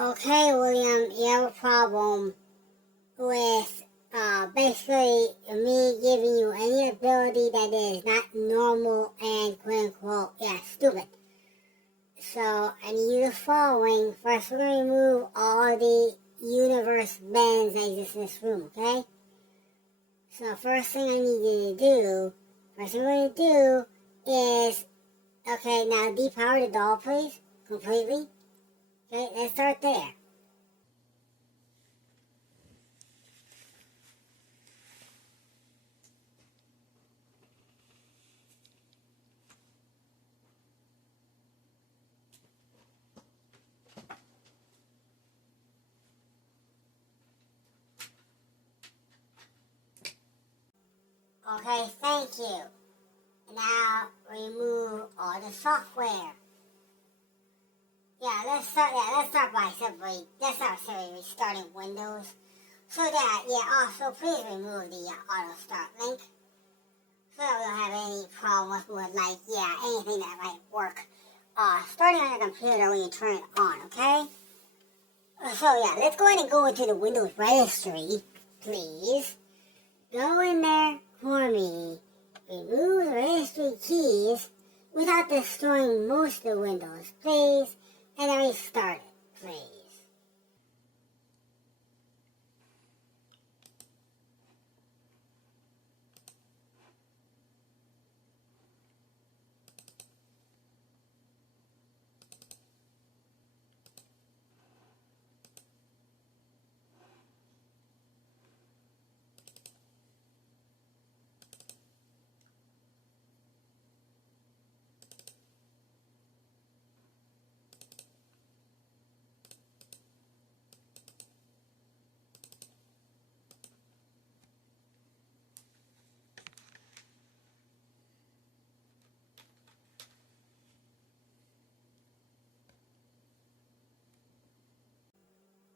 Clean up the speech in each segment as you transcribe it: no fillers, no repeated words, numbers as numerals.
Okay, William, you have a problem with basically me giving you any ability that is not normal and quote-unquote, stupid. So, I need you the following. First, we're going to remove all the universe bends that exist in this room, okay? So, first thing I need you to do, is, okay, now depower the doll, please, completely. Okay, let's start there. Okay, thank you. Now remove all the software. Let's start by simply restarting Windows. So that, also please remove the auto start link. So that we don't have any problems with anything that might work. Starting on your computer when you turn it on, okay? Let's go ahead and go into the Windows registry, please. Go in there for me. Remove the registry keys without destroying most of the windows, please. And then restart it, please.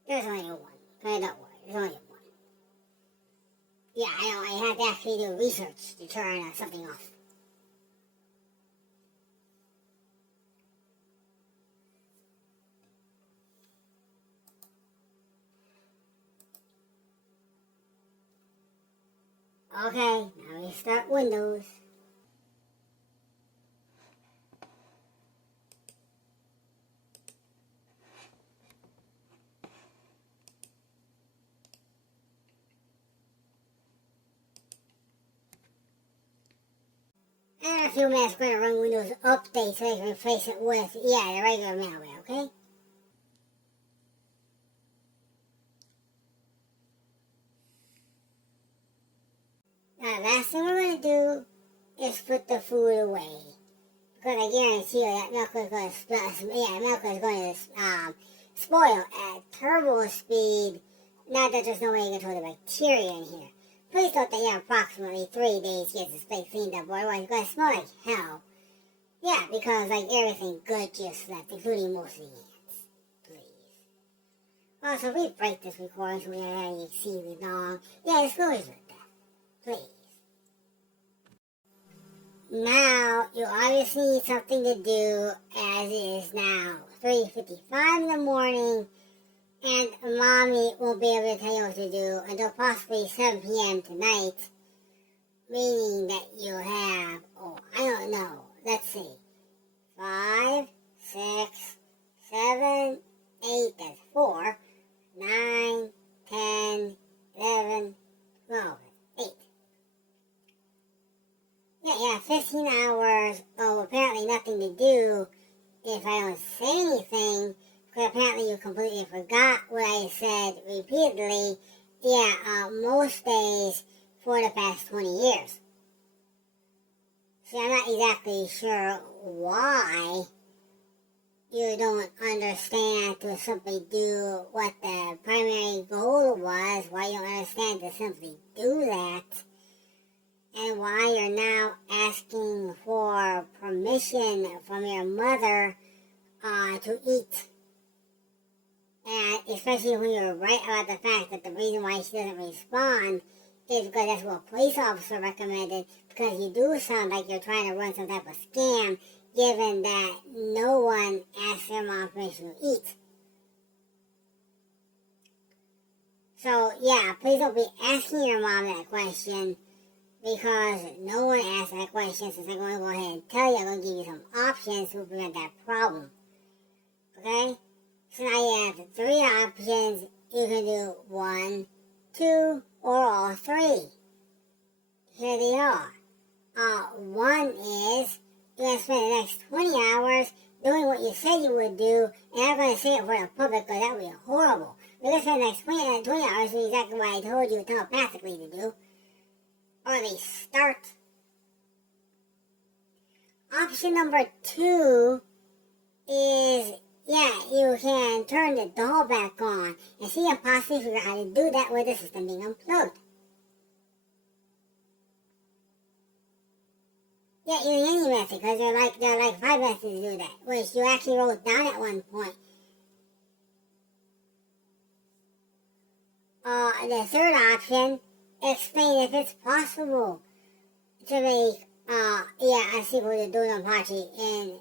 There's only one. Okay, don't worry. There's only one. Yeah, I know. I had to actually do research to turn something off. Okay, now restart Windows. And in a few minutes, we're going to run Windows Update so they can replace it with, the regular malware, okay? Now, the last thing we're going to do is put the food away. Because I guarantee you that milk is going to spoil at turbo speed. Not that there's no way to control the bacteria in here. Please note that you have approximately 3 days to get this place cleaned up, or otherwise it's going to smell like hell. Yeah, because everything good just left, including most of the ants. Please. Also, if we break this recording so we have any exceedingly long, disclosure with that. Please. Now, you obviously need something to do, as it is now 3:55 in the morning, and mommy won't be able to tell you what to do until possibly 7 p.m. tonight, meaning that you have, I don't know, let's see, 5, 6, 7, 8, that's 4, 9, 10, 11, 12, 8. 15 hours of apparently nothing to do if I don't say anything, because apparently you completely forgot what I said repeatedly, most days for the past 20 years. See, I'm not exactly sure why you don't understand to simply do what the primary goal was, why you don't understand to simply do that, and why you're now asking for permission from your mother to eat. And especially when you're right about the fact that the reason why she doesn't respond is because that's what a police officer recommended, because you do sound like you're trying to run some type of scam, given that no one asked their mom permission to eat. So, yeah, please don't be asking your mom that question, because no one asked that question, since I'm going to go ahead and tell you, I'm going to give you some options to prevent that problem. Okay? So now you have 3 options. You can do 1, 2, or all 3. Here they are. 1 is, you're going to spend the next 20 hours doing what you said you would do, and I'm going to say it for the public because that would be horrible. You're going to spend the next 20 hours doing exactly what I told you telepathically to do. Or they start. Option number 2 is, yeah, you can turn the doll back on and see and possibly figure out how to do that with the system being unplugged. Yeah, using any method, because there are like 5 methods to do that, which you actually wrote down at one point. The third option, explain if it's possible to make, a sequel to Doodle Party in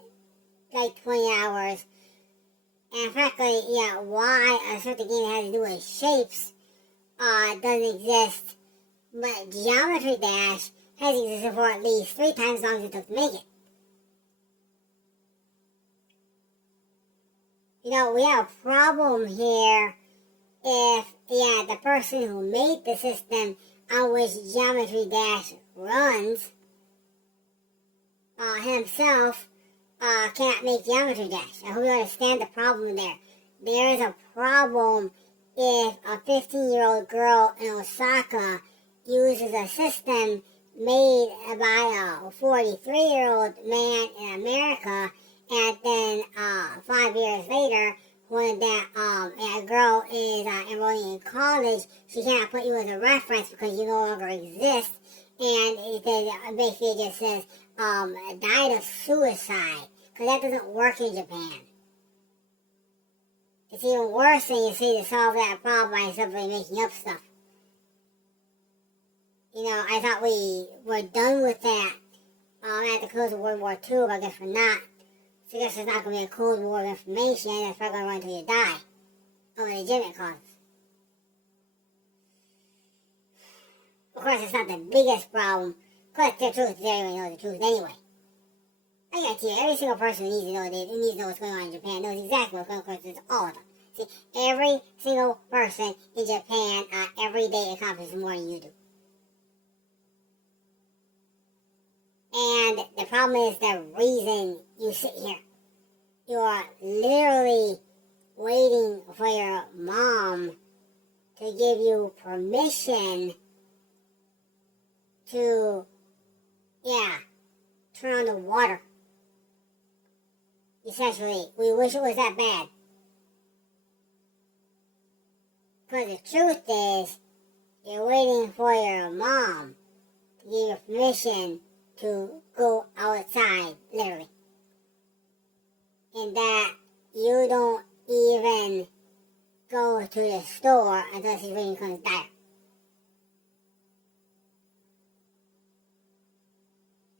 like 20 hours. And frankly, yeah, why a certain game has to do with shapes, doesn't exist. But Geometry Dash has existed for at least 3 times as long as it took to make it. You know, we have a problem here if, the person who made the system on which Geometry Dash runs, himself, can't make Geometry Dash. I hope you understand the problem there. There is a problem if a 15-year-old girl in Osaka uses a system made by a 43-year-old man in America, and then 5 years later, when that girl is enrolling in college, she cannot put you as a reference because you no longer exist, and it basically just says died of suicide, because that doesn't work in Japan. It's even worse than you see to solve that problem by simply making up stuff. You know, I thought we were done with that at the close of World War II, but I guess we're not. So I guess there's not going to be a Cold War of information that's probably going to run until you die. Of legitimate causes. Of course, it's not the biggest problem. Of course, the truth is everyone knows the truth anyway. I guarantee you, every single person who needs to know what's going on in Japan knows exactly what's going on. Of course, it's all of them. See, every single person in Japan every day accomplishes more than you do. And the problem is the reason you sit here. You are literally waiting for your mom to give you permission to, turn on the water. Essentially, we wish it was that bad. Because the truth is, you're waiting for your mom to give you permission to go outside, literally. And that you don't even go to the store until the situation becomes dire.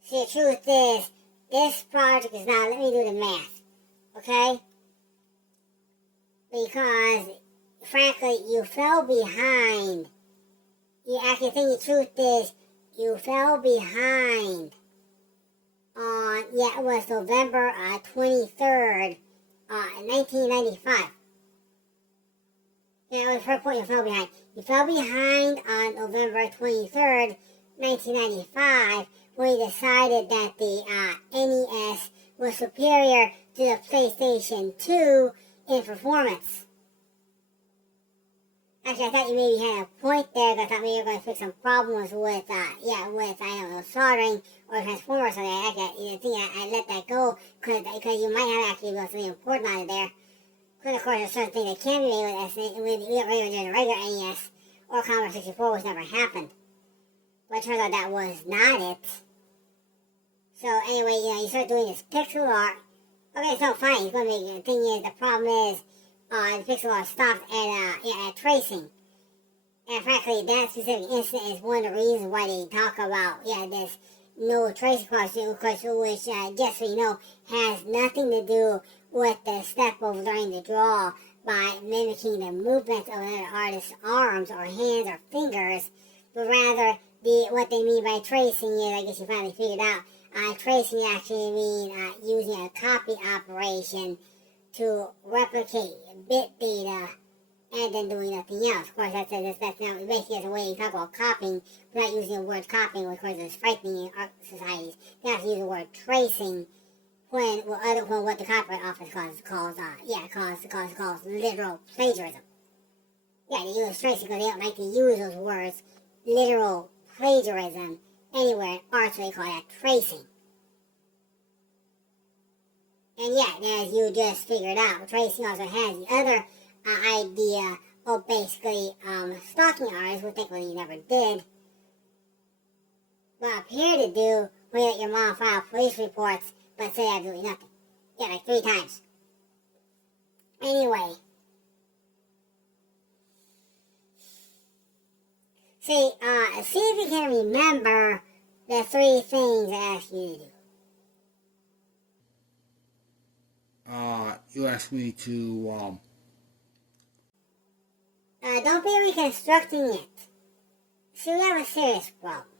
See, the truth is, this project is now, let me do the math, okay? Because, frankly, you fell behind. You actually think the truth is, you fell behind on, it was November 23rd, 1995. Yeah, it was the first point you fell behind. You fell behind on November 23rd, 1995, when you decided that the NES was superior to the PlayStation 2 in performance. Actually, I thought you maybe had a point there, because I thought maybe you were going to fix some problems with, soldering or transformer or something. I let that go, because you might have actually built something important on it there. Because, of course, there's certain things that can be made with the regular NES or Commodore 64, which never happened. But it turns out that was not it. So, anyway, you start doing this pixel art. Okay, it's not fine. It's going to make, the thing is, the problem is, the pixel art stopped at tracing. And frankly, that specific incident is one of the reasons why they talk about, this no trace across, which, just so you know, has nothing to do with the step of learning to draw, by mimicking the movements of another artist's arms or hands or fingers, but rather what they mean by tracing is, I guess you finally figured out, tracing actually means using a copy operation to replicate bit data and then doing nothing else. Of course, that's now basically as a way you talk about copying, without using the word copying, which of course is frightening in art societies. They have to use the word tracing when what the Copyright Office calls literal plagiarism. Yeah, they use tracing because they don't like to use those words, literal plagiarism, anywhere in art, so they call that tracing. And yeah, as you just figured out, tracing also has the other idea of basically stalking artists, which thankfully you never did, but appear to do when you let your mom file police reports but say absolutely nothing. Yeah, like 3 times. Anyway. See if you can remember the 3 things I asked you to do. You asked me to, don't be reconstructing it. See, we have a serious problem.